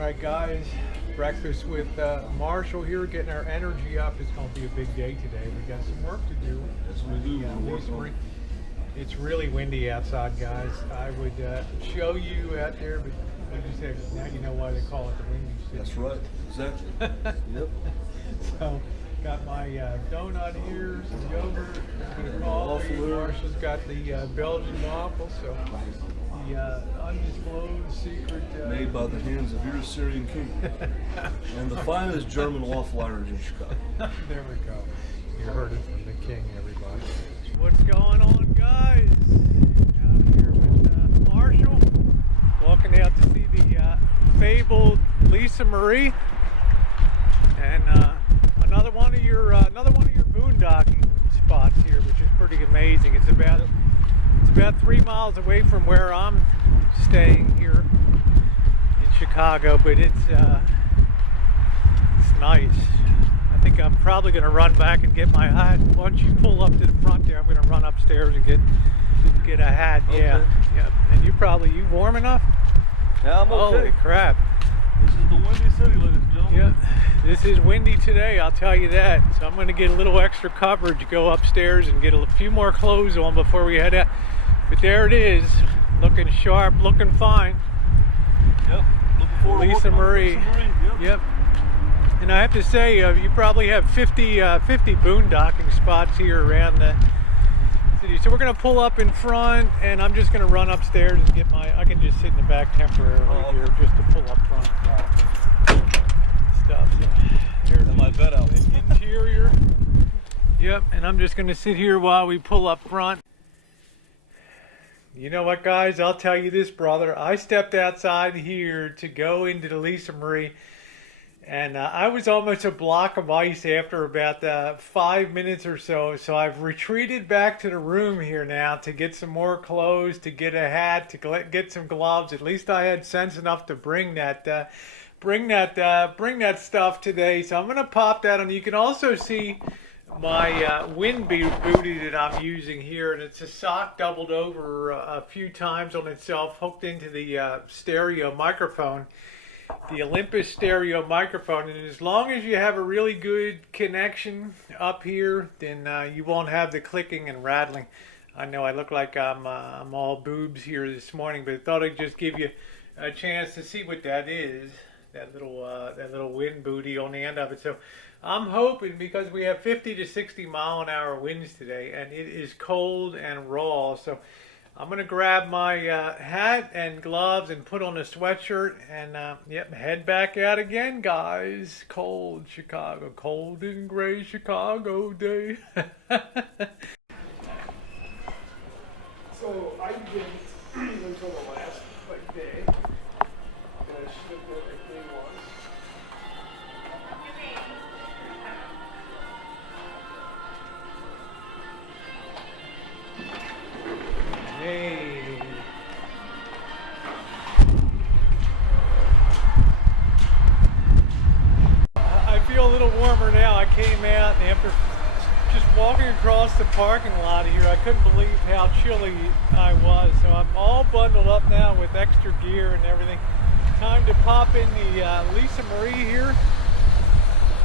Alright guys, breakfast with Marshall here, getting our energy up. It's going to be a big day today. We got some work to do. Yes, we do. It's really windy outside, guys. I would show you out there, but like you said, now you know why they call it the windy city. That's right, exactly. Yep. So, got my donut here, some yogurt, a bit of coffee. Marshall's got the Belgian waffle, so the undisclosed secret. Made by the hands of your Syrian king. And the finest German waffle irons in Chicago. There we go. You heard it from the king, everybody. What's going on, guys? Out here with Marshall, walking out to see the fabled Lisa Marie, and another one of your boondocking spots here, which is pretty amazing. It's about 3 miles away from where I'm staying here in Chicago, but it's nice. I think I'm probably going to run back and get my hat. Once you pull up to the front there, I'm going to run upstairs and get a hat. Okay. Yeah. And you warm enough? Yeah, I'm okay. Holy crap. This is the windy city, ladies and gentlemen. Yeah, this is windy today, I'll tell you that. So I'm going to get a little extra coverage, go upstairs and get a few more clothes on before we head out. But there it is, looking sharp, looking fine. Yep, looking forward to Lisa Marie. Yep. And I have to say, you probably have 50 boondocking spots here around the city. So we're going to pull up in front, and I'm just going to run upstairs and get I can just sit in the back temporarily here just to pull up front. Stuff. So here's my bed out. Interior. Yep, and I'm just going to sit here while we pull up front. You know what, guys? I'll tell you this, brother. I stepped outside here to go into the Lisa Marie, and I was almost a block of ice after about 5 minutes or so. So I've retreated back to the room here now to get some more clothes, to get a hat, to get some gloves. At least I had sense enough to bring that stuff today. So I'm gonna pop that on. You can also see my wind booty that I'm using here, and it's a sock doubled over a few times on itself, hooked into the stereo microphone. The Olympus stereo microphone, and as long as you have a really good connection up here, then you won't have the clicking and rattling. I know I look like I'm all boobs here this morning, but I thought I'd just give you a chance to see what that is, that little wind booty on the end of it. So I'm hoping, because we have 50 to 60 mile an hour winds today, and it is cold and raw, so I'm going to grab my hat and gloves and put on a sweatshirt and head back out again, guys. Cold Chicago, cold and gray Chicago day. So I didn't until the last day that I should have done everything once. Hey. I feel a little warmer now. I came out, and after just walking across the parking lot here, I couldn't believe how chilly I was. So I'm all bundled up now with extra gear and everything. Time to pop in the Lisa Marie here.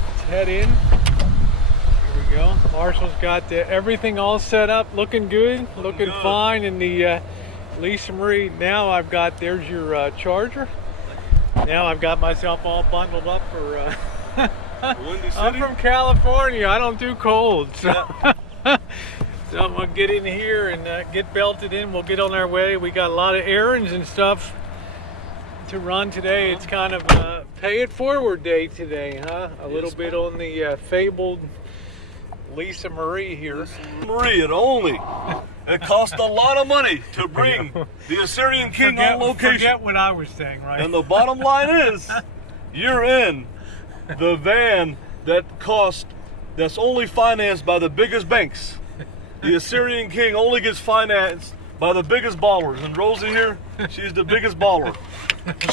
Let's head in. Here we go. Marshall's got everything all set up, looking good, looking fine in the Lisa Marie. Now I've got, there's your charger. Now I've got myself all bundled up for Windy City? I'm from California. I don't do cold, so, so I'm gonna get in here and get belted in. We'll get on our way. We got a lot of errands and stuff to run today. It's kind of a pay it forward day today, huh? A little bit on the fabled Lisa Marie here. Marie, it cost a lot of money to bring the Assyrian king on location. Forget what I was saying, right? And the bottom line is, you're in the van that's only financed by the biggest banks. The Assyrian king only gets financed by the biggest ballers. And Rosie here, she's the biggest baller.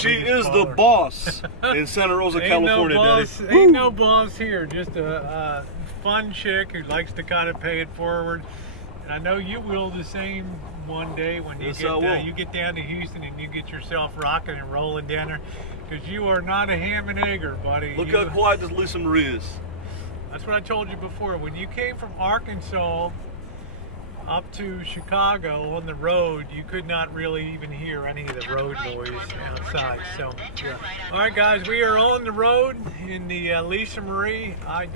She is the boss in Santa Rosa, California, Daddy. Ain't no boss here. Just a fun chick who likes to kind of pay it forward. I know you will the same one day when you Yes, get I will. you get down to Houston and you get yourself rocking and rolling down there, because you are not a ham and egger, buddy. Look how quiet this Lisa Marie is. That's what I told you before. When you came from Arkansas up to Chicago on the road, you could not really even hear any of the road noise outside. So, yeah. All right, guys, we are on the road in the Lisa Marie. I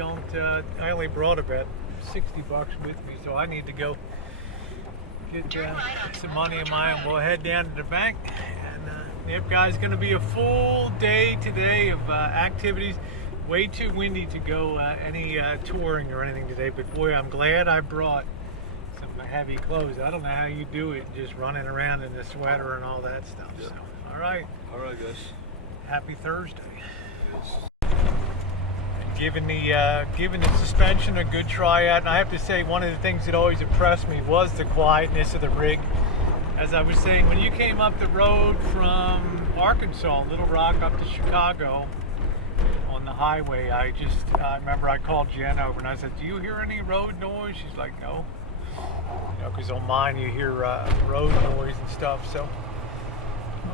only brought about $60 with me, so I need to go get some money of mine. We'll head down to the bank. And yep, guys, going to be a full day today of activities. Way too windy to go any touring or anything today, but boy, I'm glad I brought some heavy clothes. I don't know how you do it, just running around in the sweater and all that stuff. Yeah. So, all right, Guys. happy Thursday. Yes. Giving the suspension a good try out, and I have to say, one of the things that always impressed me was the quietness of the rig. As I was saying, when you came up the road from Arkansas, Little Rock, up to Chicago on the highway, I remember I called Jen over and I said, "Do you hear any road noise?" She's like, "No." You know, because on mine you hear road noise and stuff. So,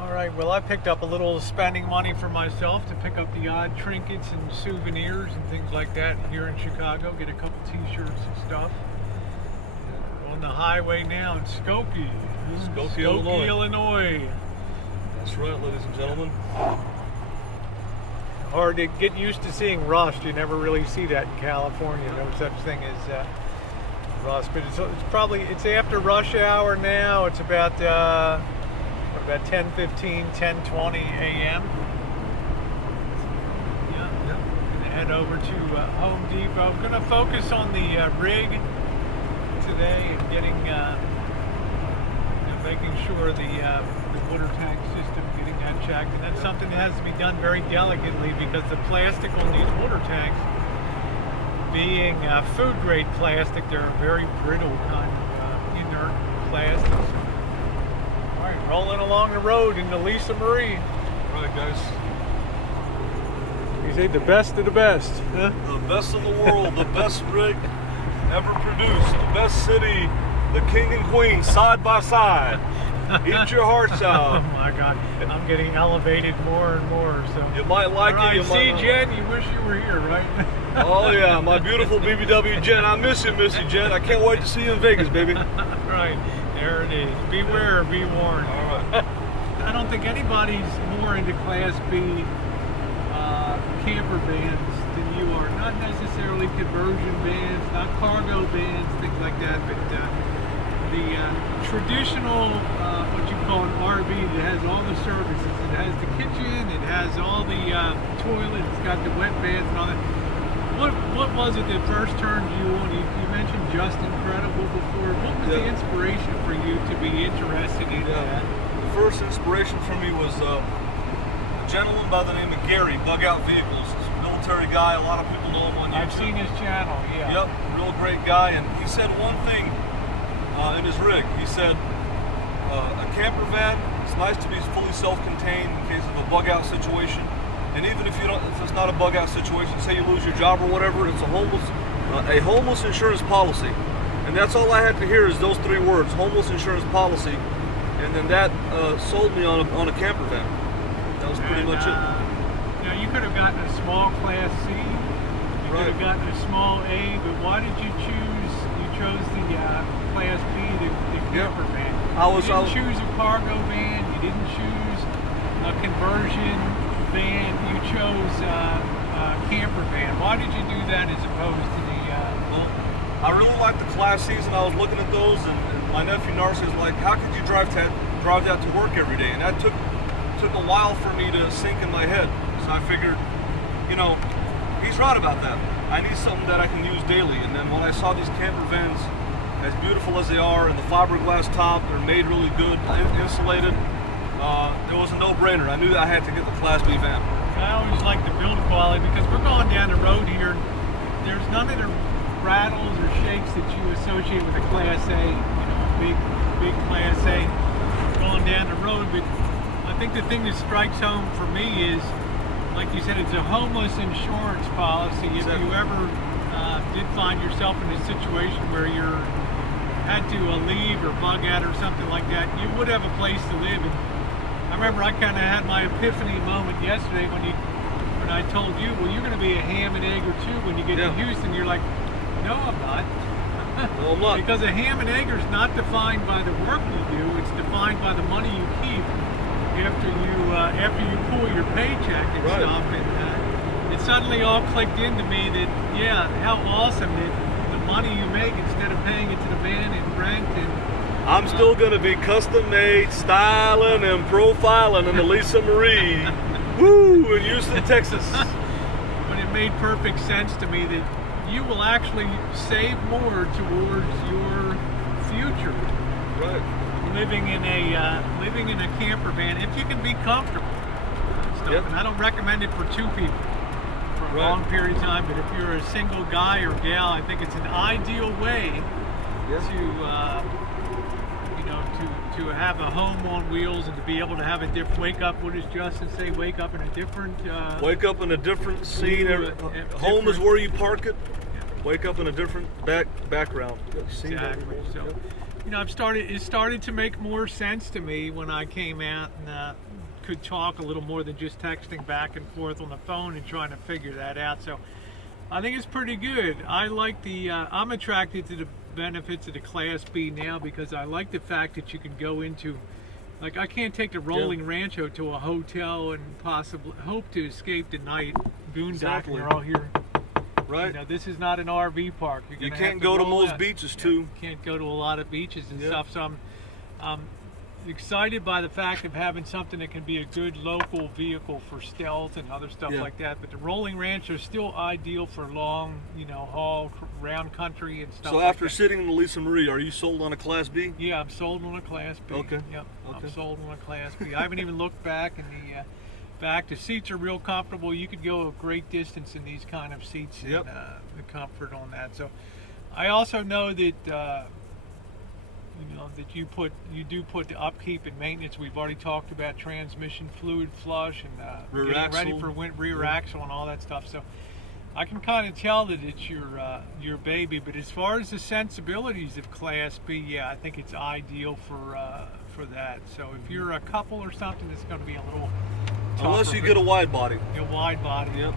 all right. Well, I picked up a little spending money for myself to pick up the odd trinkets and souvenirs and things like that here in Chicago. Get a couple T-shirts and stuff. On the highway now in Skokie, Illinois. That's right, ladies and gentlemen. Hard to get used to seeing rust. You never really see that in California. No such thing as rust. But it's after rush hour now. It's about 10:15, 10:20 a.m. Yeah. Gonna head over to Home Depot. Gonna focus on the rig today and getting making sure the water tank system, getting that checked, and that's something that has to be done very delicately, because the plastic on these water tanks, being food grade plastic, they're a very brittle kind of inert plastic. All right, rolling along the road in the Lisa Marie. All right, guys. You say the best of the best, huh? The best in the world, the best rig ever produced, the best city, the king and queen side by side. Eat your hearts Oh out. my God, I'm getting elevated more and more. So You might like all right, it. You see, might not. Jen, you wish you were here, right? Oh yeah, my beautiful BBW Jen. I miss you, Jen. I can't wait to see you in Vegas, baby. Right, there it is. Beware, be warned. All right. I don't think anybody's more into Class B camper vans than you are. Not necessarily conversion vans, not cargo vans, things like that, but the traditional, what you call an RV that has all the services. It has the kitchen, it has all the toilet, it's got the wet bath and all that. What was it that first turned you on? You mentioned Just Incredible before. What was the inspiration for you to be interested in that? The first inspiration for me was a gentleman by the name of Gary, Bug Out Vehicles. He's a military guy. A lot of people know him on YouTube. I've seen his channel, yeah. Yep, real great guy. And he said one thing in his rig. He said, a camper van, it's nice to be fully self-contained in case of a bug out situation. And even if it's not a bug out situation, say you lose your job or whatever, it's a homeless insurance policy. And that's all I had to hear is those three words, homeless insurance policy. And then that sold me on a camper van. That was pretty much it. You know, you could have gotten a small Class C, you could have gotten a small A, but why did you chose the Class B, the camper van? You didn't choose a cargo van, you didn't choose a conversion van, you chose a camper van. Why did you do that as opposed to the... Well, I really like the Class C's, and I was looking at those, and my nephew Narcy was like, how could you drive that to work every day? And that took a while for me to sink in my head. So I figured, you know, he's right about that. I need something that I can use daily. And then when I saw these camper vans, as beautiful as they are, and the fiberglass top, they're made really good, insulated, it was a no-brainer. I knew that I had to get the Class B van. I always like the build quality, because we're going down the road here. There's none of the rattles or shakes that you associate with a Class A, you know, big Class A going down the road. But I think the thing that strikes home for me is, like you said, it's a homeless insurance policy. If you ever did find yourself in a situation where you're had to leave or bug out or something like that, you would have a place to live. And I remember I kind of had my epiphany moment yesterday when I told you, well, you're going to be a ham and egger too when you get to Houston. You're like, no, I'm not. No, I'm not. Because a ham and egger is not defined by the work you do; it's defined by the money you keep after you pull your paycheck and stuff. And it suddenly all clicked into me that how awesome that the money you make, instead of paying it to the man in Brampton, I'm still going to be custom made, styling and profiling in the Lisa Marie. Woo! In Houston, Texas. But it made perfect sense to me that you will actually save more towards your future. Right. Living in a camper van, if you can be comfortable. And I don't recommend it for two people for a long period of time. But if you're a single guy or gal, I think it's an ideal way to have a home on wheels and to be able to have a different wake up. What does Justin say? Wake up in a different scene. Home is where you park it. Wake up in a different background. Exactly. So, it started to make more sense to me when I came out and could talk a little more than just texting back and forth on the phone and trying to figure that out. So I think it's pretty good. I like I'm attracted to the benefits of the Class B now because I like the fact that you can go into, like, I can't take the Rolling Rancho to a hotel and possibly hope to escape the night boondocking. They're all here. Right. This is not an RV park. You can't go to most beaches too. Can't go to a lot of beaches and stuff. So I'm excited by the fact of having something that can be a good local vehicle for stealth and other stuff like that. But the Rolling Rancho is still ideal for long, haul round country and stuff. So after sitting in the Lisa Marie, are you sold on a Class B? Yeah, I'm sold on a Class B. Okay. Yep. Okay. I'm sold on a Class B. I haven't even looked back in the back. The seats are real comfortable. You could go a great distance in these kind of seats and the comfort on that. So I also know that that you do put the upkeep and maintenance. We've already talked about transmission fluid flush and getting ready for rear axle and all that stuff. So I can kind of tell that it's your baby. But as far as the sensibilities of Class B, I think it's ideal for that. So if you're a couple or something, it's going to be a little tougher. Unless you get a wide body. A wide body. Yep.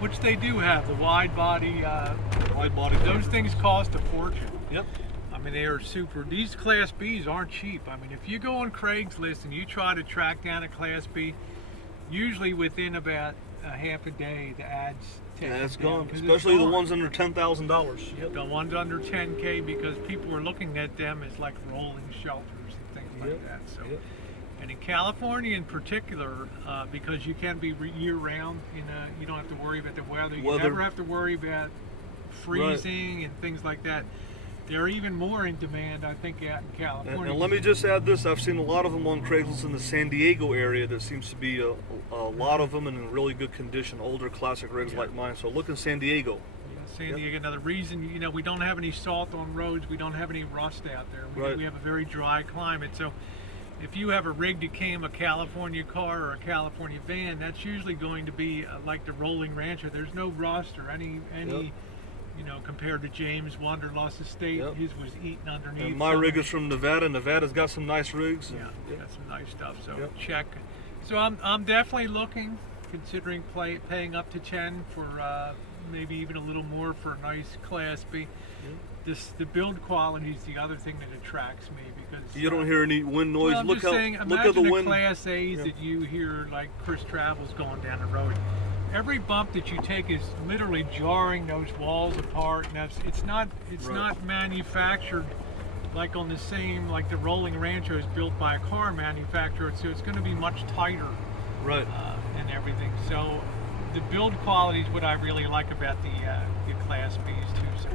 Which they do have, the wide body. Those things cost a fortune. Yep. I mean, they are super. These Class Bs aren't cheap. I mean, if you go on Craigslist and you try to track down a Class B, usually within about a half a day, the ads take it's gone. Especially the ones under $10,000. Yep. The ones under 10K, because people are looking at them as like rolling shelters and things like that. So, and in California in particular, because you can be year-round, you don't have to worry about the weather. You never have to worry about freezing and things like that. They're even more in demand, I think, out in California. And let me just add this. I've seen a lot of them on Craigslist in the San Diego area. That seems to be a lot of them in really good condition, older classic rigs like mine. So look in San Diego. Yeah, San Diego. Another reason, we don't have any salt on roads. We don't have any rust out there. We have a very dry climate. So if you have a rig that came a California car or a California van, that's usually going to be like the Rolling Rancher. There's no rust or any compared to James Wonderlust Estate, his was eaten underneath. And my rig is from Nevada. Nevada's got some nice rigs. Yeah, got some nice stuff. So check. So I'm definitely looking, considering paying up to 10 for maybe even a little more for a nice Class B. The build quality is the other thing that attracts me, because you don't hear any wind noise. Well, look at the wind. Class A's that you hear, like Chris Travel's going down the road. Every bump that you take is literally jarring those walls apart, and it's not manufactured like on the same, like the Rolling Rancho is built by a car manufacturer, so it's going to be much tighter, and everything. So the build quality is what I really like about the Class Bs too. So,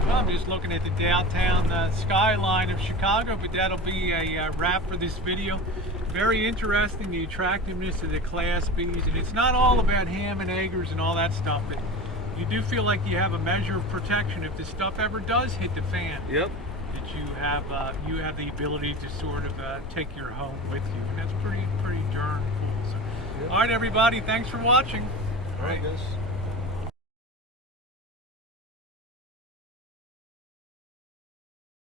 well, I'm just looking at the downtown skyline of Chicago, but that'll be a wrap for this video. Very interesting, the attractiveness of the Class Bs, and it's not all about ham and eggers and all that stuff, but you do feel like you have a measure of protection if the stuff ever does hit the fan. Yep. That you have the ability to sort of take your home with you, and that's pretty darn cool. So, all right, everybody, thanks for watching. All right, guys.